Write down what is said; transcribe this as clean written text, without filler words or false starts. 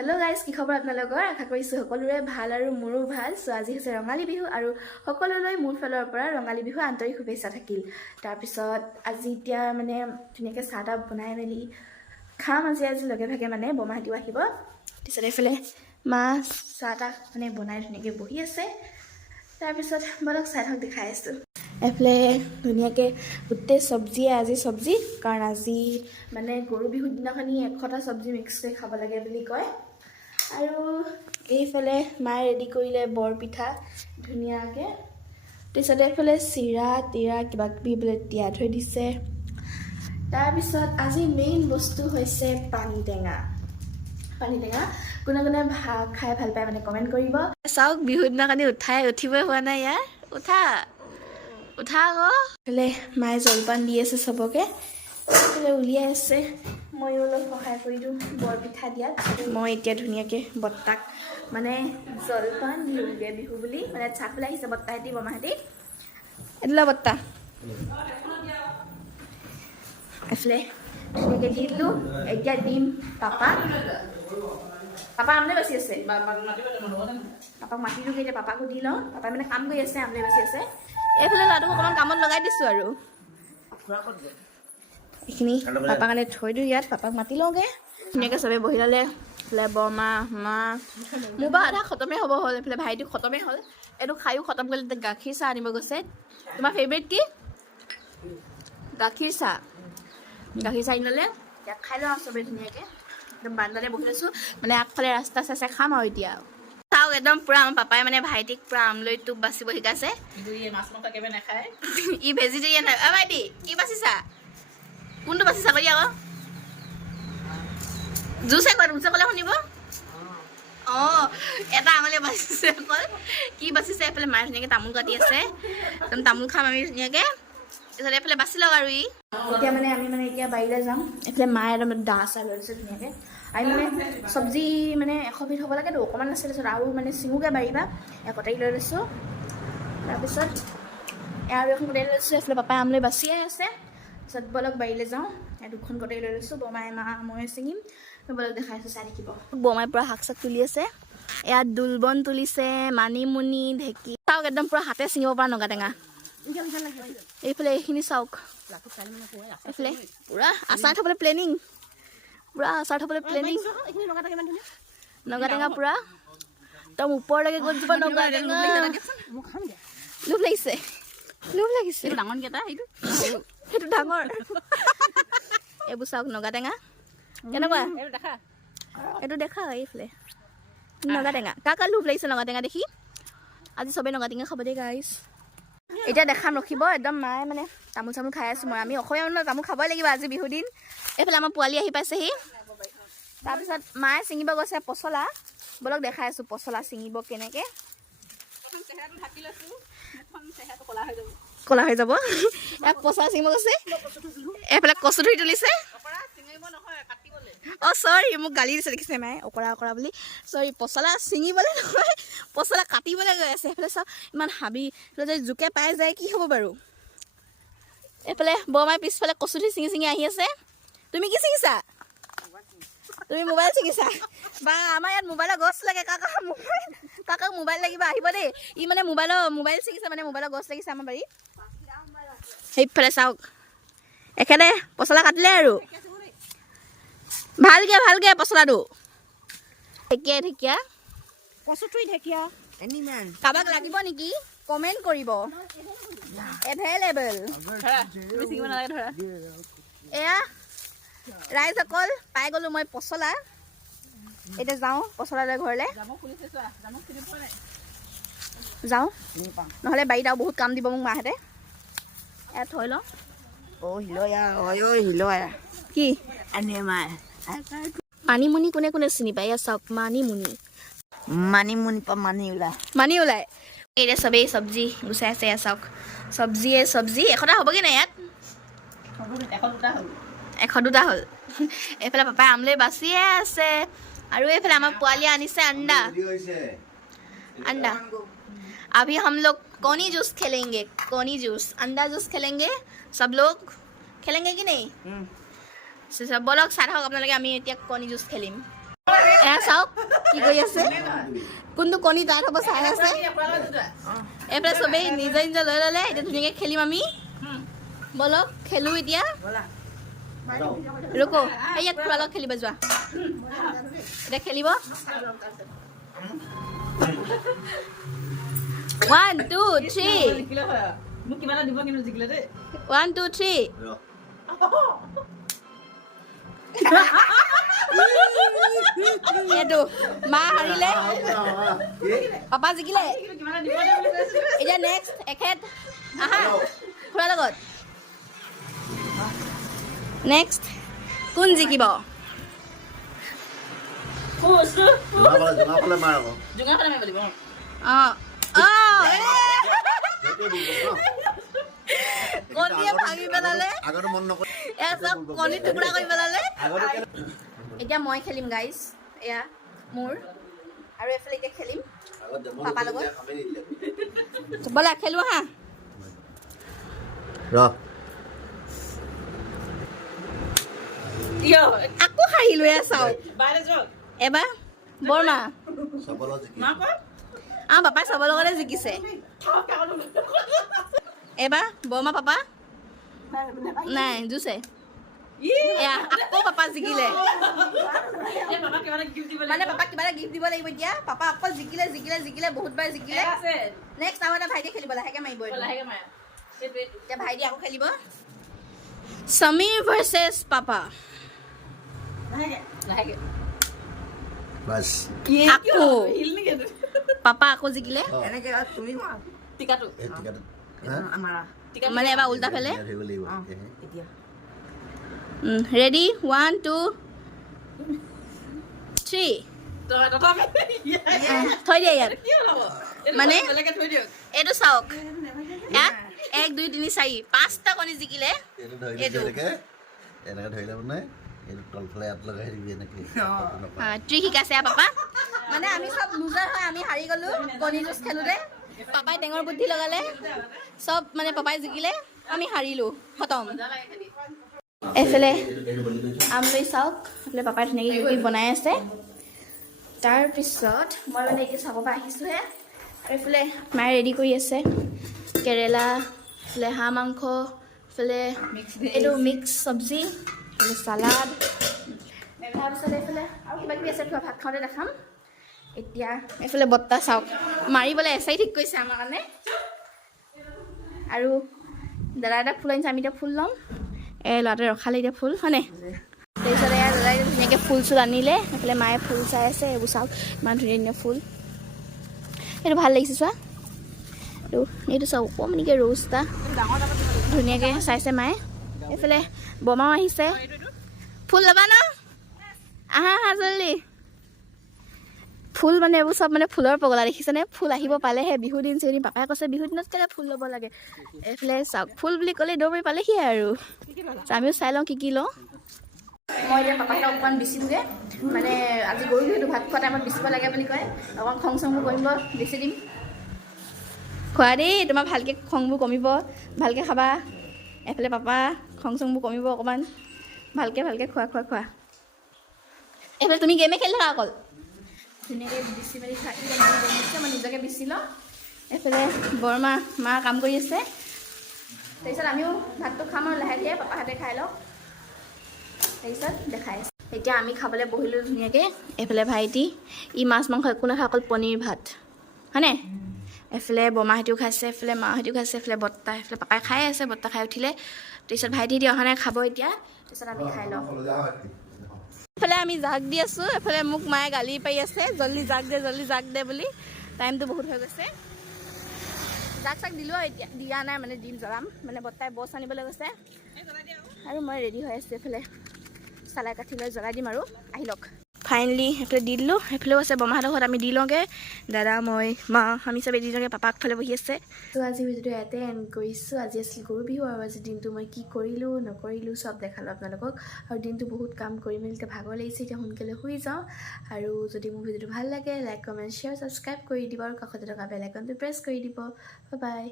Hello' guys, কি খবৰ আপোনালোকৰ? আশা কৰিছোঁ সকলোৰে ভাল আৰু মোৰো ভাল। চ' আজি হৈছে ৰঙালী বিহু আৰু সকলোলৈ মোৰ ফালৰ পৰা ৰঙালী বিহু আন্তৰিক শুভেচ্ছা থাকিল। তাৰপিছত আজি এতিয়া মানে ধুনীয়াকৈ চাহ তাহ বনাই মেলি খাম আজি লগে ভাগে মানে বৰমাহঁতিও আহিব। তাৰপিছত এইফালে মা চাহ তাহ মানে বনাই ধুনীয়াকৈ বহি আছে। তাৰপিছত বলক চাই থাকক দেখাই আছোঁ। এইফালে ধুনীয়াকৈ গোটেই চব্জিয়ে আজি চব্জি, কাৰণ আজি মানে গৰু বিহুৰ দিনাখনি 100টা চব্জি মিক্স কৰি খাব লাগে বুলি কয়। আৰু এইফালে মায়ে ৰেডি কৰিলে বৰপিঠা ধুনীয়াকৈ। তাৰপিছত এইফালে চিৰা তিৰা কিবা কিবি বোলে তিয়াই থৈ দিছে। তাৰপিছত আজি মেইন বস্তু হৈছে পানী টেঙা। কোনে কোনে খাই ভাল পায় মানে কমেণ্ট কৰিব। চাওক বিহুৰ দিনাখনি উঠিবই হোৱা নাই ইয়াৰ। উঠা আকৌ। এইফালে মায়ে জলপান দি আছে চবকে, এইফালে উলিয়াই আছে। ময়ো অলপ সহায় কৰি দিওঁ বৰপিঠা দিয়াত। মই এতিয়া ধুনীয়াকৈ বৰ্তাক মানে জলপান দিওঁগৈ বিহু বুলি, মানে চাহলৈ আহিছে বৰ্তাহঁতি বৰমাহঁতি। এইটো বৰ্তা এইফালে ধুনীয়াকৈ দি দিলোঁ। এতিয়া দিম পাপা আমলে বাচি আছে। পাপাক মাতি দিওঁগৈ এতিয়া, পাপাকো দি লওঁ। পাপাই মানে কাম কৰি আছে, আমলে বাচি আছে। এইফালে ল'ৰাটোক অকণমান কামত লগাই দিছোঁ আৰু এইখিনি পাপাৰ কাৰণে থৈ দিওঁ ইয়াত। পাপাক মাতি লওঁগৈ। ধুনীয়াকৈ চবেই বহি ল'লে। এইফালে বৰমা মা, মোৰ বাৰু আধা খতমেই হ'ব হ'ল। এইফালে ভাইটিও খতমেই হ'ল। এইটো খায়ো খতম কৰিলে। এতিয়া গাখীৰ চাহ আনিব গৈছে। তোমাৰ ফেভৰেট কি? গাখীৰ চাহ আনি ল'লে। এতিয়া খাই লওঁ আৰু চবেই ধুনীয়াকৈ। একদম বান্দাতে বহি লৈছোঁ, মানে আগফালে ৰাস্তা চাই খাম আৰু এতিয়া। চাওক একদম পুৰা আমাৰ পাপাই মানে ভাইটিক পুৰা আমলৈ টোপ বাচিব শিকাইছে। ই ভেজিটেৰিয়ান হয়। ভাইটি কি বাচিছা? কোনটো বাচিছা কৰি আকৌ জুচে ক'লে শুনিব। অঁ, এটা আঙুলিয়ে বাচিছে অকল। কি বাচিছে? এইফালে মায়ে ধুনীয়াকৈ তামোল কাটি আছে। একদম তামোল খাম আমি ধুনীয়াকৈ। তাৰপিছত এইফালে বাচি লওক আৰু ই এতিয়া মানে আমি মানে এতিয়া বাৰীলৈ যাম। এইফালে মায়ে একদম দা চাহ লৈ লৈছে ধুনীয়াকৈ। আমি মানে চব্জি মানে 100 বিধ হ'ব লাগেতো, অকণমান আছে। তাৰপিছত আৰু মানে চিঙোগৈ বাৰীৰ পৰা কটাৰী লৈ লৈছোঁ। তাৰপিছত আৰু এখন কটাৰী লৈ লৈছোঁ। এইফালে পাপাই আমলৈ বাচিয়ে আছে। তাৰপিছত বলক বাৰীলৈ যাওঁ। দুখন কটাৰী লৈ লৈছোঁ। বৰমাই মা মই ছিঙিম। বলক দেখাই আছোঁ, চাই থাকিব। বৰমাই পূৰা শাক চাক তুলি আছে। ইয়াত দুলবন তুলিছে, মানিমুনি, ঢেঁকী। চাওক একদম পূৰা হাতে ছিঙিব পৰা নগা টেঙা। এইফালে এইখিনি চাওক। এইফালে পূৰা আচাৰ থ'বলৈ প্লেনিং। নগা টেঙা পূৰা একদম ওপৰলৈকে গ'লজোপা নগা টেঙা। লোভ লাগিছে সেইটো ডাঙৰ। এইবোৰ চাওক নগা টেঙা কেনেকুৱা? এইটো দেখা এইফালে নগা টেঙা। কাৰ লোভ লাগিছে নগা টেঙা দেখি? আজি চবেই নগা টেঙা খাব দেই গাইজ। এতিয়া দেখাম ৰখিব। একদম মায়ে মানে তামোল চামোল খাই আছোঁ। আমি অসমীয়া মানুহ তামোল খাবই লাগিব আজি বিহু দিন। এইফালে আমাৰ পোৱালি আহি পাইছেহি। তাৰপিছত মায়ে ছিঙিব গৈছে পচলা। বলক দেখাই আছোঁ পচলা ছিঙিব কেনেকৈ। ক'লা হৈ যাব। ইয়াক পচলা ছিঙিব গৈছে। এইফালে কচু ধুই তুলিছে। অঁ চৰি, মোক গালি দিছে দেখিছে মায়ে অকৰা বুলি। চৰি, পচলা ছিঙিবলৈ নহয়, পচলা কাটিবলৈ গৈ আছে। এইফালে চাওক ইমান হাবি, যদি জোকে পাই যায় কি হ'ব বাৰু। এইফালে বৰমাই পিছফালে কচু ধুই ছিঙি আহি আছে। তুমি কি ছিঙিছা? তুমি মোবাইল ছিঙিছা? বা আমাৰ ইয়াত মোবাইলৰ গছ লাগে। কাকাক মোবাইল লাগিব, আহিব দেই। ই মানে মোবাইল ছিঙিছে, মানে মোবাইলৰ গছ লাগিছে আমাৰ বাৰীত। সেইফালে চাওক এখেতে পচলা কাটিলে আৰু ভালকে পচলাটো। ঢেকীয়া কাৰোবাক লাগিব নেকি? কমেণ্ট কৰিব। এভেইলেবল। এয়া ৰাইজ অকল পাই গ'লোঁ মই পচলা। এতিয়া যাওঁ পচলা লৈ ঘৰলৈ যাওঁ, নহ'লে বাৰীত আৰু বহুত কাম দিব মোক মাহঁতে। ইয়াত থৈ লওঁ। কি মানিমুনি কোনে চিনি পায়? ইয়াত চাওক মানি ওলাই। এতিয়া চবেই চব্জি গুচাই আছে। ইয়াত চাওক চব্জি 100টা হ'বগৈ নাই ইয়াত? 102টা হ'ল। এইফালে পাপাই আমলৈ বাচিয়ে আছে। আৰু এইফালে আমাৰ পোৱালীয়ে আনিছে আণ্ডা। अभी हम लोग कोनी जूस खेलेंगे। अंडा जूस खेलेंगे। सब लोग खेलेंगे कि नहीं? বলক চাই থাকক আপোনালোকে। আমি এতিয়া কণী জুচ খেলিম। এয়া চাওক কি কৰি আছে কোনটো কণী তাত হ'ব চাই আছে এইফালে চবেই নিজে নিজে লৈ ল'লে এতিয়া ধুনীয়াকৈ খেলিম আমি বলক খেলোঁ এতিয়া ৰুকো এই ইয়াত খুৰা লগত খেলিব যোৱা এতিয়া খেলিব 1 2 3 মোক কিবা এটা দিব কিন্তু জিকিলে দেই 1 2 3 এইটো মা হাৰিলে পাপা জিকিলে কিবা এটা দিব দে বুলি কৈছিলো এতিয়া নেক্সট এখেত আহা খুৰা লগত নেক্সট কোন জিকিব কোছো জনাবলে মাৰ আকৌ জুঙা ফালে মাৰিব লাগিব অঁ কণীয়ে ভাঙি পেলালে আগতে মন নকৰে এয়া চব কণী টুকুৰা কৰি পেলালে এতিয়া মই খেলিম গাইজ এয়া মোৰ আৰু এফালে এতিয়া খেলিম পাপাৰ লগত ব'লা খেলোঁ হা ৰ ইয়ো আকৌ হাৰিলোঁ এয়া চাওক বাইৰে যাও এবাৰ বৰমা চবলত জিকি মা কো আমাৰ পাপাই চবৰ লগতে জিকিছে এবাৰ বৰমা পাপা নাই জুছে এয়া আকৌ পাপা জিকিলে এ বাবা কিবা এটা গিফট দিব মানে পাপাক কিবা এটা গিফ্ট দিব লাগিব এতিয়া পাপা অকল জিকিলে জিকিলে জিকিলে বহুতবাৰ জিকিলে আছে নেক্সট আমাৰ এটা ভাইটিয়ে খেলিব লাহেকৈ মাৰিব এইটো। লাহেকে মাৰা এইটো এতিয়া ভাইটি আকৌ খেলিব সমীৰ ভাৰ্চেছ পাপা লাহেকে বাস আকৌ হিল নেকি পাপা আকৌ জিকিলে এনেকে তুমি কোৱা টিকাটো এই টিকাটো আমাৰ টিকাটো মানে এবাৰ উল্টা ফালে ইয়াত ধৰিব লাগিব এতিয়া ৰেডি 1 2 3 থৈ দিয়ে ইয়াত মানে এইটো চাওক ইয়াত 1 2 3 4 5টা কণী জিকিলে এইটো ধৰি এইটো। এনেকে এনেকে ধৰিলে মানে এইটো তলফালে ইয়াত লগাই দিবি এনেকে ট্ৰিক শিকাইছে পাপা মানে আমি চব লুজাৰ হয় আমি হাৰি গ'লো কণী যুঁজ খেলোঁতে পাপাই টেঙৰ বুদ্ধি লগালে চব মানে পাপাই জিকিলে আমি হাৰিলোঁ খতম এইফালে আমলৈ চাওক এইফালে পাপাই ধুনীয়াকৈ কিবা কিবি বনাই আছে তাৰপিছত মই মানে এতিয়া চাবৰ পৰা আহিছোঁহে আৰু এইফালে মায়ে ৰেডি কৰি আছে কেৰেলা এইফালে হাঁহ মাংস এইফালে এইটো মিক্স চব্জি এইফালে চালাড তাৰপিছত এইফালে আৰু কিবা কিবি আছে ভাত খাওঁতে দেখাম এতিয়া এইফালে বত্তা চাওক মাৰিবলৈ এচাই ঠিক কৰিছে আমাৰ কাৰণে আৰু দাদা এটা ফুল আনিছে আমি এতিয়া ফুল ল'ম এই ল'ৰাটোৱে ৰখালে এতিয়া ফুল হয়নে তাৰপিছত এয়া দাদাই ধুনীয়াকৈ ফুল চুল আনিলে এইফালে মায়ে ফুল চাই আছে এইবোৰ চাওক ইমান ধুনীয়া ধুনীয়া ফুল এইটো ভাল লাগিছে চোৱা এইটো চাওক অকণমানিকৈ ৰ'জ এটা ধুনীয়াকৈ চাইছে মায়ে এইফালে বমাও আহিছে ফুল ল'বা ন আহা আহা জল্দি ফুল মানে এইবোৰ চব মানে ফুলৰ পগলা দেখিছেনে ফুল আহিব পালেহে বিহু দিন চিহুদিন পাপাই কৈছে বিহু দিনত কেলৈ ফুল ল'ব লাগে এইফালে চাওক ফুল বুলি ক'লে দৌৰ মাৰি পালেহি আৰু আমিও চাই লওঁ কি লওঁ মই এতিয়া পাপাক অকণমান বিচিমগৈ মানে আজি গৰু বিহুটো ভাত খোৱা টাইমত বিচিব লাগে বুলি কয় অকণমান খং চংবোৰ কমিব বেছি দিম খোৱা দেই তোমাৰ ভালকৈ খংবোৰ কমিব ভালকৈ খাবা এইফালে পাপা খং চংবোৰ কমিব অকণমান ভালকৈ খোৱা এইফালে তুমি গেমে খেলি থাকা অকল ধুনীয়াকৈ বিচি মেলি থাকি মই নিজকে বিচি লওঁ এইফালে বৰমা মা কাম কৰি আছে তাৰপিছত আমিও ভাতটো খাম আৰু লাহে ধীৰে পাপাহঁতে খাই লওঁ তাৰপিছত দেখাই আছে এতিয়া আমি খাবলৈ বহিলোঁ ধুনীয়াকৈ এইফালে ভাইটি ই মাছ মাংস একো নাখায় অকল পনীৰ ভাত হয়নে এইফালে বৰমাহঁতেও খাইছে এইফালে মাহঁতেও খাইছে এইফালে বৰ্তা এইফালে পাপাই খাই আছে বৰ্তা খাই উঠিলে তাৰপিছত ভাইটি দি অহা নাই খাব এতিয়া তাৰপিছত আমি খাই লওঁ এইফালে আমি জাক দি আছোঁ এইফালে মোক মায়ে গালি পাৰি আছে জল্দি জাক দে বুলি টাইমটো বহুত হৈ গৈছে জাক চাক দিলোঁ আৰু এতিয়া দিয়া নাই মানে দিম জ্বলাম মানে বৰ্তাই বছ আনিবলৈ গৈছে আৰু মই ৰেডি হৈ আছোঁ এইফালে চালাই কাঠি লৈ জ্বলাই দিম আৰু আহি লওক ফাইনেলি সেইফালে দি দিলোঁ সেইফালেও আছে বমাহঁতৰ ঘৰত আমি দি লওঁগৈ দাদা মই মা আমি চবেই দি লওঁগৈ পাপা আগফালে বহি আছে ত' আজি ভিডিঅ'টো ইয়াতে এণ্ড কৰিছোঁ আজি আছিল গৰু বিহু আৰু আজি দিনটো মই কি কৰিলোঁ নকৰিলোঁ চব দেখালোঁ আপোনালোকক আৰু দিনটো বহুত কাম কৰি মেলি এতিয়া ভাগৰ লাগিছে এতিয়া সোনকালে শুই যাওঁ আৰু যদি মোৰ ভিডিঅ'টো ভাল লাগে লাইক কমেণ্ট শ্বেয়াৰ ছাবস্ক্ৰাইব কৰি দিব আৰু কাষতে থকা বেল আইকনটো প্ৰেছ কৰি দিব বাই বাই